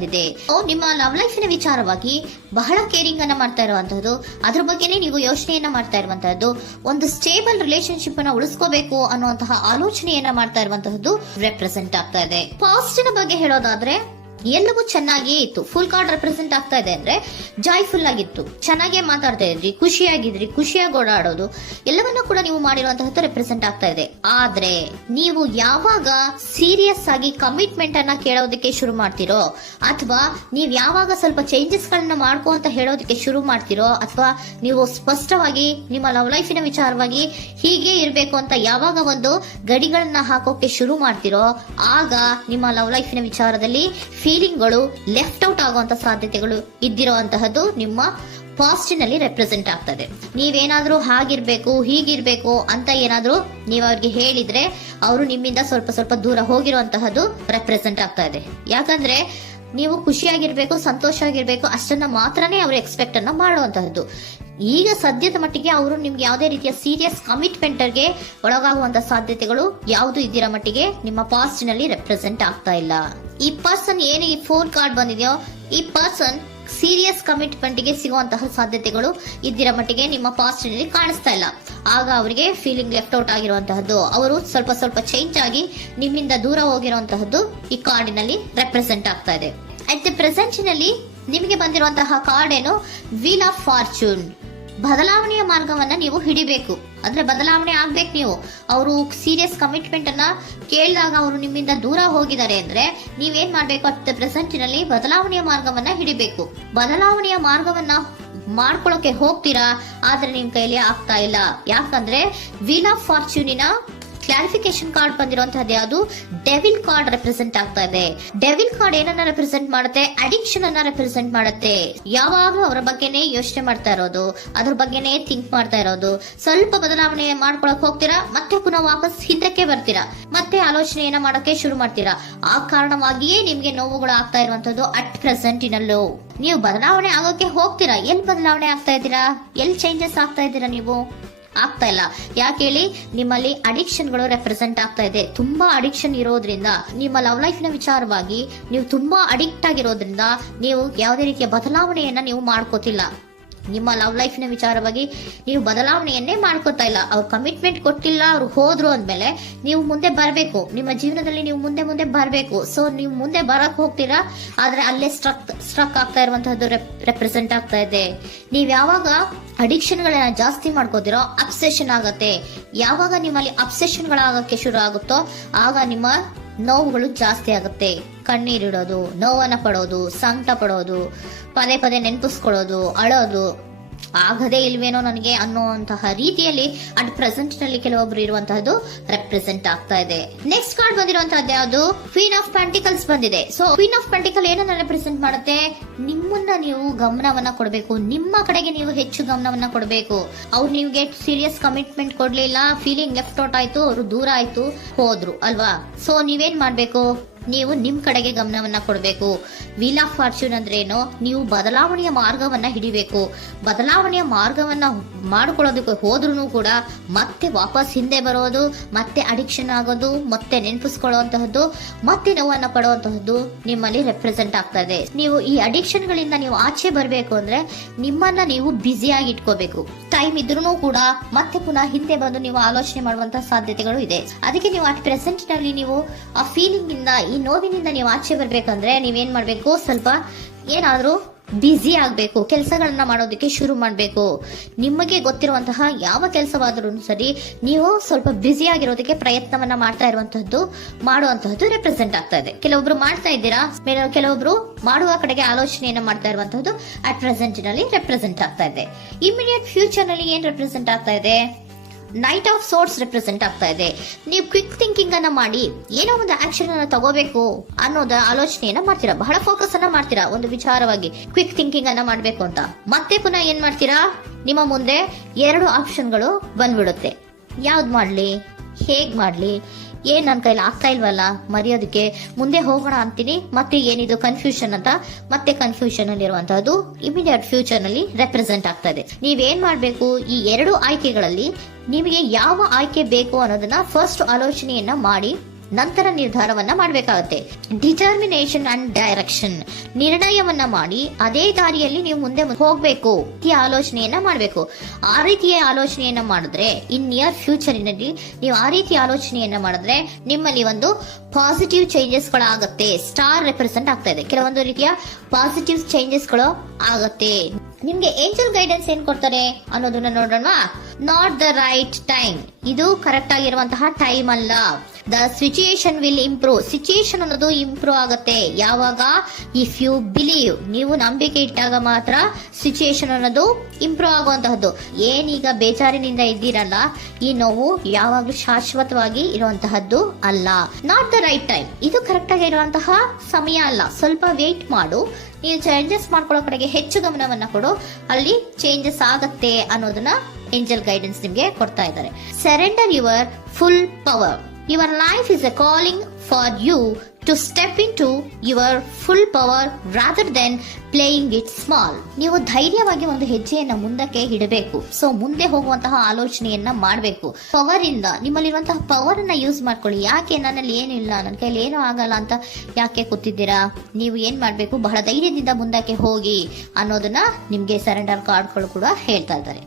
ಬಂದಿದೆ. ನಿಮ್ಮ ಲವ್ ಲೈಫಿನ ವಿಚಾರವಾಗಿ ಬಹಳ ಕೇರಿಂಗ್ ಅನ್ನ ಮಾಡ್ತಾ ಇರುವಂತಹದ್ದು, ಅದ್ರ ಬಗ್ಗೆನೇ ನೀವು ಯೋಚನೆಯನ್ನ ಮಾಡ್ತಾ ಇರುವಂತಹದ್ದು, ಒಂದು ಸ್ಟೇಬಲ್ ರಿಲೇಶನ್ಶಿಪ್ ಅನ್ನ ಉಳಿಸ್ಕೋಬೇಕು ಅನ್ನುವಂತಹ ಆಲೋಚನೆಯನ್ನ ಮಾಡ್ತಾ ಇರುವಂತಹದ್ದು ರೆಪ್ರೆಸೆಂಟ್ ಆಗ್ತಾ ಇದೆ. ಪಾಸ್ಟಿನ ಬಗ್ಗೆ ಹೇಳೋದಾದ್ರೆ ಎಲ್ಲವೂ ಚೆನ್ನಾಗಿಯೇ ಇತ್ತು. ಫುಲ್ ಕಾರ್ಡ್ ರೆಪ್ರೆಸೆಂಟ್ ಆಗ್ತಾ ಇದೆ ಅಂದ್ರೆ ಜಾಯ್ಫುಲ್ ಆಗಿತ್ತು, ಚೆನ್ನಾಗೇ ಮಾತಾಡ್ತಾ ಇದ್ರಿ, ಖುಷಿಯಾಗಿದ್ರಿ, ಖುಷಿಯಾಗಿ ಓಡಾಡೋದು ಎಲ್ಲವನ್ನ ಕೂಡ ನೀವು ಮಾಡಿರುವಂತಹದ್ದು ರೆಪ್ರೆಸೆಂಟ್ ಆಗ್ತಾ ಇದೆ. ಆದ್ರೆ ನೀವು ಯಾವಾಗ ಸೀರಿಯಸ್ ಆಗಿ ಕಮಿಟ್ಮೆಂಟ್ ಅನ್ನ ಕೇಳೋದಕ್ಕೆ ಶುರು ಮಾಡ್ತಿರೋ, ಅಥವಾ ನೀವ್ ಯಾವಾಗ ಸ್ವಲ್ಪ ಚೇಂಜಸ್ ಗಳನ್ನ ಮಾಡ್ಕೋ ಅಂತ ಹೇಳೋದಕ್ಕೆ ಶುರು ಮಾಡ್ತಿರೋ, ಅಥವಾ ನೀವು ಸ್ಪಷ್ಟವಾಗಿ ನಿಮ್ಮ ಲವ್ ಲೈಫಿನ ವಿಚಾರವಾಗಿ ಹೀಗೆ ಇರಬೇಕು ಅಂತ ಯಾವಾಗ ಒಂದು ಗಡಿಗಳನ್ನ ಹಾಕೋಕೆ ಶುರು ಮಾಡ್ತಿರೋ, ಆಗ ನಿಮ್ಮ ಲವ್ ಲೈಫಿನ ವಿಚಾರದಲ್ಲಿ ಫೀಲಿಂಗ್ಗಳು ಲೆಫ್ಟ್ ಔಟ್ ಆಗುವಂತ ಸಾಧ್ಯತೆಗಳು ಇದ್ದಿರುವಂತಹದ್ದು ನಿಮ್ಮ ಪಾಸ್ಟಿನಲ್ಲಿ ರೆಪ್ರೆಸೆಂಟ್ ಆಗ್ತದೆ. ನೀವೇನಾದ್ರೂ ಹಾಗಿರ್ಬೇಕು ಹೀಗಿರ್ಬೇಕು ಅಂತ ಏನಾದ್ರೂ ನೀವು ಅವ್ರಿಗೆ ಹೇಳಿದ್ರೆ ಅವರು ನಿಮ್ಮಿಂದ ಸ್ವಲ್ಪ ಸ್ವಲ್ಪ ದೂರ ಹೋಗಿರುವಂತಹದ್ದು ರೆಪ್ರೆಸೆಂಟ್ ಆಗ್ತಾ ಇದೆ. ಯಾಕಂದ್ರೆ ನೀವು ಖುಷಿಯಾಗಿರ್ಬೇಕು, ಸಂತೋಷ ಆಗಿರ್ಬೇಕು ಅಷ್ಟನ್ನ ಮಾತ್ರನೇ ಅವರು ಎಕ್ಸ್ಪೆಕ್ಟ್ ಅನ್ನ ಮಾಡುವಂತಹದ್ದು. ಈಗ ಸದ್ಯದ ಮಟ್ಟಿಗೆ ಅವರು ನಿಮ್ಗೆ ಯಾವುದೇ ರೀತಿಯ ಸೀರಿಯಸ್ ಕಮಿಟ್ಮೆಂಟ್ಗೆ ಒಳಗಾಗುವಂತ ಸಾಧ್ಯತೆಗಳು ಯಾವುದು ಇದ್ದಿರೋ ಮಟ್ಟಿಗೆ ನಿಮ್ಮ ಪಾಸ್ಟ್ ನಲ್ಲಿ ರೆಪ್ರೆಸೆಂಟ್ ಆಗ್ತಾ ಇಲ್ಲ. ಈ ಪರ್ಸನ್ ಏನು ಈ 4 ಕಾರ್ಡ್ ಬಂದಿದೆಯೋ, ಈ ಪರ್ಸನ್ ಸೀರಿಯಸ್ ಕಮಿಟ್ಮೆಂಟ್ ಗೆ ಸಿಗುವಂತಹ ಸಾಧ್ಯತೆಗಳು ಇದ್ದಿರೋ ಮಟ್ಟಿಗೆ ನಿಮ್ಮ ಪಾಸ್ಟ್ ನಲ್ಲಿ ಕಾಣಿಸ್ತಾ ಇಲ್ಲ. ಆಗ ಅವರಿಗೆ ಫೀಲಿಂಗ್ ಲೆಫ್ಟ್ ಔಟ್ ಆಗಿರುವಂತಹದ್ದು, ಅವರು ಸ್ವಲ್ಪ ಸ್ವಲ್ಪ ಚೇಂಜ್ ಆಗಿ ನಿಮ್ಮಿಂದ ದೂರ ಹೋಗಿರುವಂತಹದ್ದು ಈ ಕಾರ್ಡಿನಲ್ಲಿ ರೆಪ್ರೆಸೆಂಟ್ ಆಗ್ತಾ ಇದೆ. ಅಟ್ ದ ಪ್ರೆಸೆಂಟ್ ನಲ್ಲಿ ನಿಮಗೆ ಬಂದಿರುವಂತಹ ಕಾರ್ಡ್ ಏನು, ವೀಲ್ ಆಫ್ ಫಾರ್ಚೂನ್. ಬದಲಾವಣೆಯ ಮಾರ್ಗವನ್ನ ನೀವು ಹಿಡಿಬೇಕು, ಅಂದ್ರೆ ಬದಲಾವಣೆ ಆಗ್ಬೇಕು. ನೀವು ಅವರು ಸೀರಿಯಸ್ ಕಮಿಟ್ಮೆಂಟ್ ಅನ್ನ ಕೇಳಿದಾಗ ಅವರು ನಿಮ್ಮಿಂದ ದೂರ ಹೋಗಿದ್ದಾರೆ ಅಂದ್ರೆ ನೀವೇನ್ ಮಾಡ್ಬೇಕು, ಅಟ್ ಪ್ರೆಸೆಂಟ್ ನಲ್ಲಿ ಬದಲಾವಣೆಯ ಮಾರ್ಗವನ್ನ ಹಿಡಿಬೇಕು. ಬದಲಾವಣೆಯ ಮಾರ್ಗವನ್ನ ಮಾಡ್ಕೊಳ್ಳೋಕೆ ಹೋಗ್ತೀರಾ, ಆದ್ರೆ ನಿಮ್ ಕೈಲಿ ಆಗ್ತಾ ಇಲ್ಲ. ಯಾಕಂದ್ರೆ ವೀಲ್ ಆಫ್ ಫಾರ್ಚೂನಿನ ಕ್ಲಾರಿಫಿಕೇಶನ್ ಕಾರ್ಡ್ ಬಂದಿರುವಂತಹದ್ದು ಯಾವುದು, ಡೆವಿಲ್ ಕಾರ್ಡ್ ರೆಪ್ರೆಸೆಂಟ್ ಆಗ್ತಾ ಇದೆ. ಡೆವಿಲ್ ಕಾರ್ಡ್ ಏನನ್ನ ರೆಪ್ರೆಸೆಂಟ್ ಮಾಡುತ್ತೆ, ಅಡಿಕ್ಷನ್ ಅನ್ನ ರೆಪ್ರೆಸೆಂಟ್ ಮಾಡುತ್ತೆ. ಯಾವಾಗ್ಲೂ ಅವರ ಬಗ್ಗೆನೇ ಯೋಚನೆ ಮಾಡ್ತಾ ಇರೋದು, ಅದ್ರ ಬಗ್ಗೆನೇ ಥಿಂಕ್ ಮಾಡ್ತಾ ಇರೋದು. ಸ್ವಲ್ಪ ಬದಲಾವಣೆ ಮಾಡ್ಕೊಳಕ್ ಹೋಗ್ತೀರಾ, ಮತ್ತೆ ಪುನಃ ವಾಪಸ್ ಹಿಂದಕ್ಕೆ ಬರ್ತೀರಾ, ಮತ್ತೆ ಆಲೋಚನೆಯನ್ನ ಮಾಡೋಕೆ ಶುರು ಮಾಡ್ತೀರಾ. ಆ ಕಾರಣವಾಗಿಯೇ ನಿಮ್ಗೆ ನೋವುಗಳು ಆಗ್ತಾ ಇರುವಂತದ್ದು ಅಟ್ ಪ್ರೆಸೆಂಟ್ ನಲ್ಲೂ. ನೀವು ಬದಲಾವಣೆ ಆಗೋಕೆ ಹೋಗ್ತೀರಾ, ಎಲ್ಲಿ ಬದಲಾವಣೆ ಆಗ್ತಾ ಇದ್ದೀರಾ, ಎಲ್ಲಿ ಚೇಂಜಸ್ ಆಗ್ತಾ ಇದ್ದೀರಾ, ನೀವು ಆಗ್ತಾ ಇಲ್ಲ. ಯಾಕೆ ಹೇಳಿ, ನಿಮ್ಮಲ್ಲಿ ಅಡಿಕ್ಷನ್ ಗಳು ರೆಪ್ರೆಸೆಂಟ್ ಆಗ್ತಾ ಇದೆ. ತುಂಬಾ ಅಡಿಕ್ಷನ್ ಇರೋದ್ರಿಂದ, ನಿಮ್ಮ ಲವ್ ಲೈಫ್ ನ ವಿಚಾರವಾಗಿ ನೀವು ತುಂಬಾ ಅಡಿಕ್ಟ್ ಆಗಿರೋದ್ರಿಂದ ನೀವು ಯಾವುದೇ ರೀತಿಯ ಬದಲಾವಣೆಯನ್ನ ನೀವು ಮಾಡ್ಕೋತಿಲ್ಲ. ನಿಮ್ಮ ಲವ್ ಲೈಫ್ ನ ವಿಚಾರವಾಗಿ ನೀವು ಬದಲಾವಣೆಯನ್ನೇ ಮಾಡ್ಕೋತಾ ಇಲ್ಲ. ಅವ್ರು ಕಮಿಟ್ಮೆಂಟ್ ಕೊಟ್ಟಿಲ್ಲ, ಅವ್ರು ಹೋದ್ರು ಅಂದ್ಮೇಲೆ ನೀವು ಮುಂದೆ ಬರಬೇಕು, ನಿಮ್ಮ ಜೀವನದಲ್ಲಿ ನೀವು ಮುಂದೆ ಮುಂದೆ ಬರಬೇಕು. ಸೊ ನೀವು ಮುಂದೆ ಬರಕ್ ಹೋಗ್ತೀರಾ, ಆದ್ರೆ ಅಲ್ಲೇ ಸ್ಟ್ರಕ್ ಆಗ್ತಾ ಇರುವಂತಹದ್ದು ರೆಪ್ರೆಸೆಂಟ್ ಆಗ್ತಾ ಇದೆ. ನೀವ್ ಯಾವಾಗ ಅಡಿಕ್ಷನ್ ಗಳನ್ನ ಜಾಸ್ತಿ ಮಾಡ್ಕೋತಿರೋ ಅಬ್ಸೆಷನ್ ಆಗತ್ತೆ. ಯಾವಾಗ ನಿಮ್ಮಲ್ಲಿ ಅಬ್ಸೆಷನ್ ಗಳಾಗಕ್ಕೆ ಶುರು ಆಗುತ್ತೋ ಆಗ ನಿಮ್ಮ ನೋವುಗಳು ಜಾಸ್ತಿ ಆಗುತ್ತೆ. ಕಣ್ಣೀರಿಡೋದು, ನೋವನ್ನ ಪಡೋದು, ಸಂಕಟ ಪಡೋದು, ಪದೇ ಪದೇ ನೆನಪಿಸ್ಕೊಳ್ಳೋದು, ಅಳೋದು, ಆಗದೇ ಇಲ್ವೇನೋ ನನಗೆ ಅನ್ನುವಂತಹ ರೀತಿಯಲ್ಲಿ ಅಟ್ ಪ್ರೆಸೆಂಟ್ ನಲ್ಲಿ ಕೆಲವೊಬ್ರು ಇರುವಂತಹದ್ದು ರೆಪ್ರೆಸೆಂಟ್ ಆಗ್ತಾ ಇದೆ. ನೆಕ್ಸ್ಟ್ ಕಾರ್ಡ್ ಬಂದಿರುವಂತಹದ್ದು ಯಾವುದು, ಕ್ವೀನ್ ಆಫ್ ಪೆಂಟಿಕಲ್ಸ್ ಬಂದಿದೆ. ಸೊ ಕ್ವೀನ್ ಆಫ್ ಪೆಂಟಿಕಲ್ ಏನನ್ನ ರೆಪ್ರೆಸೆಂಟ್ ಮಾಡುತ್ತೆ, ನಿಮ್ಮನ್ನ ನೀವು ಗಮನವನ್ನ ಕೊಡಬೇಕು, ನಿಮ್ಮ ಕಡೆಗೆ ನೀವು ಹೆಚ್ಚು ಗಮನವನ್ನ ಕೊಡಬೇಕು. ಅವ್ರು ನಿಮ್ಗೆ ಸೀರಿಯಸ್ ಕಮಿಟ್ಮೆಂಟ್ ಕೊಡ್ಲಿಲ್ಲ, ಫೀಲಿಂಗ್ ಲೆಫ್ಟ್ ಔಟ್ ಆಯ್ತು, ಅವರು ದೂರ ಆಯ್ತು, ಹೋದ್ರು ಅಲ್ವಾ. ಸೊ ನೀವೇನ್ ಮಾಡ್ಬೇಕು, ನೀವು ನಿಮ್ ಕಡೆಗೆ ಗಮನವನ್ನ ಕೊಡಬೇಕು. ವೀಲ್ ಆಫ್ ಫಾರ್ಚೂನ್ ಅಂದ್ರೆ ಏನು, ನೀವು ಬದಲಾವಣೆಯ ಮಾರ್ಗವನ್ನ ಹಿಡಿಬೇಕು. ಬದಲಾವಣೆಯ ಮಾರ್ಗವನ್ನ ಮಾಡ್ಕೊಳ್ಳೋದಕ್ಕೆ ಹೋದ್ರೂ ಕೂಡ ಮತ್ತೆ ವಾಪಸ್ ಹಿಂದೆ ಬರೋದು, ಮತ್ತೆ ಅಡಿಕ್ಷನ್ ಆಗೋದು, ಮತ್ತೆ ನೆನಪಿಸ್ಕೊಳ್ಳುವಂತಹದ್ದು, ಮತ್ತೆ ನೋವನ್ನ ಪಡುವಂತಹದ್ದು ನಿಮ್ಮಲ್ಲಿ ರೆಪ್ರೆಸೆಂಟ್ ಆಗ್ತಾ ಇದೆ. ನೀವು ಈ ಅಡಿಕ್ಷನ್ ಗಳಿಂದ ನೀವು ಆಚೆ ಬರಬೇಕು ಅಂದ್ರೆ ನಿಮ್ಮನ್ನ ನೀವು ಬ್ಯುಸಿಯಾಗಿ ಇಟ್ಕೋಬೇಕು. ಟೈಮ್ ಇದ್ರೂ ಕೂಡ ಮತ್ತೆ ಪುನಃ ಹಿಂದೆ ಬಂದು ನೀವು ಆಲೋಚನೆ ಮಾಡುವಂತಹ ಸಾಧ್ಯತೆಗಳು ಇದೆ. ಅದಕ್ಕೆ ನೀವು ಅಟ್ ಪ್ರೆಸೆಂಟ್ ನಲ್ಲಿ ನೀವು ಆ ಫೀಲಿಂಗ್ ಇಂದ, ಈ ನೋವಿನಿಂದ ನೀವು ಆಚೆ ಬರ್ಬೇಕಂದ್ರೆ ನೀವೇನ್ ಮಾಡ್ಬೇಕು, ಸ್ವಲ್ಪ ಏನಾದ್ರೂ ಬ್ಯುಸಿ ಆಗ್ಬೇಕು, ಕೆಲಸಗಳನ್ನ ಮಾಡೋದಕ್ಕೆ ಶುರು ಮಾಡ್ಬೇಕು. ನಿಮಗೆ ಗೊತ್ತಿರುವಂತಹ ಯಾವ ಕೆಲಸವಾದರೂ ಸರಿ ನೀವು ಸ್ವಲ್ಪ ಬ್ಯುಸಿ ಆಗಿರೋದಕ್ಕೆ ಪ್ರಯತ್ನವನ್ನ ಮಾಡ್ತಾ ಇರುವಂತಹದ್ದು, ಮಾಡುವಂತಹದ್ದು ರೆಪ್ರೆಸೆಂಟ್ ಆಗ್ತಾ ಇದೆ. ಕೆಲವೊಬ್ರು ಮಾಡ್ತಾ ಇದ್ದೀರಾ, ಕೆಲವೊಬ್ರು ಮಾಡುವ ಕಡೆಗೆ ಆಲೋಚನೆಯನ್ನ ಮಾಡ್ತಾ ಇರುವಂತಹದ್ದು ಅಟ್ ಪ್ರೆಸೆಂಟ್ ನಲ್ಲಿ ರೆಪ್ರೆಸೆಂಟ್ ಆಗ್ತಾ ಇದೆ. ಇಮಿಡಿಯೇಟ್ ಫ್ಯೂಚರ್ ನಲ್ಲಿ ಏನ್ ರೆಪ್ರೆಸೆಂಟ್ ಆಗ್ತಾ ಇದೆ, ನೈಟ್ ಆಫ್ ಸೋರ್ಟ್ಸ್ ರೆಪ್ರೆಸೆಂಟ್ ಆಗ್ತಾ ಇದೆ. ನೀವು ಕ್ವಿಕ್ ಥಿಂಕಿಂಗ್ ಅನ್ನ ಮಾಡಿ ಏನೋ ಒಂದು ಆಕ್ಷನ್ ಅನ್ನ ತಗೋಬೇಕು ಅನ್ನೋದ ಆಲೋಚನೆಯನ್ನ ಮಾಡ್ತೀರಾ, ಬಹಳ ಫೋಕಸ್ ಅನ್ನ ಮಾಡ್ತೀರಾ ಒಂದು ವಿಚಾರವಾಗಿ, ಕ್ವಿಕ್ ಥಿಂಕಿಂಗ್ ಅನ್ನ ಮಾಡ್ಬೇಕು ಅಂತ. ಮತ್ತೆ ಪುನಃ ಏನ್ ಮಾಡ್ತೀರಾ, ನಿಮ್ಮ ಮುಂದೆ 2 ಆಪ್ಷನ್ಗಳು ಬಂದ್ಬಿಡುತ್ತೆ. ಯಾವ್ದು ಮಾಡ್ಲಿ, ಹೇಗ್ ಮಾಡ್ಲಿ, ಏನ್ ನನ್ನ ಕೈಲಿ ಆಗ್ತಾ ಇಲ್ವಲ್ಲ ಮರೆಯೋದಕ್ಕೆ, ಮುಂದೆ ಹೋಗೋಣ ಅಂತೀನಿ, ಮತ್ತೆ ಏನಿದು ಕನ್ಫ್ಯೂಷನ್ ಅಂತ, ಮತ್ತೆ ಕನ್ಫ್ಯೂಷನ್ ಅಲ್ಲಿ ಇರುವಂತಹದ್ದು ಇಮಿಡಿಯೇಟ್ ಫ್ಯೂಚರ್ ನಲ್ಲಿ ರೆಪ್ರೆಸೆಂಟ್ ಆಗ್ತಾ ಇದೆ. ನೀವೇನ್ ಮಾಡ್ಬೇಕು, ಈ 2 ಆಯ್ಕೆಗಳಲ್ಲಿ ನಿಮಗೆ ಯಾವ ಆಯ್ಕೆ ಬೇಕು ಅನ್ನೋದನ್ನ ಫಸ್ಟ್ ಆಲೋಚನೆಯನ್ನ ಮಾಡಿ ನಂತರ ನಿರ್ಧಾರವನ್ನ ಮಾಡಬೇಕಾಗುತ್ತೆ. ಡಿಟರ್ಮಿನೇಷನ್ ಅಂಡ್ ಡೈರೆಕ್ಷನ್, ನಿರ್ಣಯವನ್ನ ಮಾಡಿ ಅದೇ ದಾರಿಯಲ್ಲಿ ನೀವು ಮುಂದೆ ಹೋಗ್ಬೇಕು ಈ ಆಲೋಚನೆಯನ್ನ ಮಾಡಬೇಕು. ಆ ರೀತಿಯ ಆಲೋಚನೆಯನ್ನ ಮಾಡಿದ್ರೆ ಇನ್ ನಿಯರ್ ಫ್ಯೂಚರಿನಲ್ಲಿ ನೀವು ಆ ರೀತಿ ಆಲೋಚನೆಯನ್ನ ಮಾಡಿದ್ರೆ ನಿಮ್ಮಲ್ಲಿ ಒಂದು ಪಾಸಿಟಿವ್ ಚೇಂಜಸ್ ಗಳಾಗತ್ತೆ. ಸ್ಟಾರ್ ರೆಪ್ರೆಸೆಂಟ್ ಆಗ್ತಾ ಇದೆ, ಕೆಲವೊಂದು ರೀತಿಯ ಪಾಸಿಟಿವ್ ಚೇಂಜಸ್ ಗಳು ಆಗತ್ತೆ. ನಿಮ್ಗೆ ಏಂಜಲ್ ಗೈಡೆನ್ಸ್ ಏನ್ ಕೊಡ್ತಾರೆ ಅನ್ನೋದನ್ನ ನೋಡೋಣ. ನಾಟ್ ದ ರೈಟ್ ಟೈಮ್, ಇದು ಕರೆಕ್ಟ್ ಆಗಿರುವಂತಹ ಟೈಮ್ ಅಲ್ಲ. The situation will improve, situation ಅನ್ನೋದು ಇಂಪ್ರೂವ್ ಆಗುತ್ತೆ ಯಾವಾಗ, ಇಫ್ ಯು ಬಿಲೀವ್, ನೀವು ನಂಬಿಕೆ ಇಟ್ಟಾಗ ಮಾತ್ರ ಸಿಚುಯೇಷನ್ ಅನ್ನೋದು ಇಂಪ್ರೂವ್ ಆಗುವಂತಹದ್ದು. ಏನೀಗ ಬೇಜಾರಿನಿಂದ ಇದ್ದೀರಲ್ಲ, ಈ ನೋವು ಯಾವಾಗ್ಲೂ ಶಾಶ್ವತವಾಗಿ ಇರುವಂತಹದ್ದು ಅಲ್ಲ. ನಾಟ್ ದ ರೈಟ್ ಟೈಮ್, ಇದು ಕರೆಕ್ಟ್ ಆಗಿರುವಂತಹ ಸಮಯ ಅಲ್ಲ, ಸ್ವಲ್ಪ ವೇಟ್ ಮಾಡು, ನೀವು ಚೇಂಜಸ್ ಮಾಡ್ಕೊಳ್ಳೋ ಕಡೆಗೆ ಹೆಚ್ಚು ಗಮನವನ್ನ ಕೊಡು, ಅಲ್ಲಿ ಚೇಂಜಸ್ ಆಗತ್ತೆ ಅನ್ನೋದನ್ನ ಏಂಜಲ್ ಗೈಡೆನ್ಸ್ ನಿಮ್ಗೆ ಕೊಡ್ತಾ ಇದ್ದಾರೆ. Surrender your full power. Your life is a calling for you to step into your full power rather than playing it small. ನೀವು ಧೈರ್ಯವಾಗಿ ಒಂದು ಹೆಜ್ಜೆಯನ್ನ ಮುಂದಕ್ಕೆ ಇಡಬೇಕು. ಸೊ ಮುಂದೆ ಹೋಗುವಂತಹ ಆಲೋಚನೆಯನ್ನ ಮಾಡಬೇಕು. ಪವರ್ ಇಂದ, ನಿಮ್ಮಲ್ಲಿರುವಂತಹ ಪವರ್ ಅನ್ನ ಯೂಸ್ ಮಾಡ್ಕೊಳ್ಳಿ. ಯಾಕೆ ನನ್ನಲ್ಲಿ ಏನಿಲ್ಲ, ನನ್ನ ಕೈಲಿ ಏನೂ ಆಗಲ್ಲ ಅಂತ ಯಾಕೆ ಕೂತಿದ್ದೀರಾ? ನೀವು ಏನ್ ಮಾಡ್ಬೇಕು, ಬಹಳ ಧೈರ್ಯದಿಂದ ಮುಂದಕ್ಕೆ ಹೋಗಿ ಅನ್ನೋದನ್ನ ನಿಮ್ಗೆ ಸರೆಂಡರ್ ಕಾರ್ಡ್ಗಳು ಕೂಡ ಹೇಳ್ತಾ ಇದ್ದಾರೆ.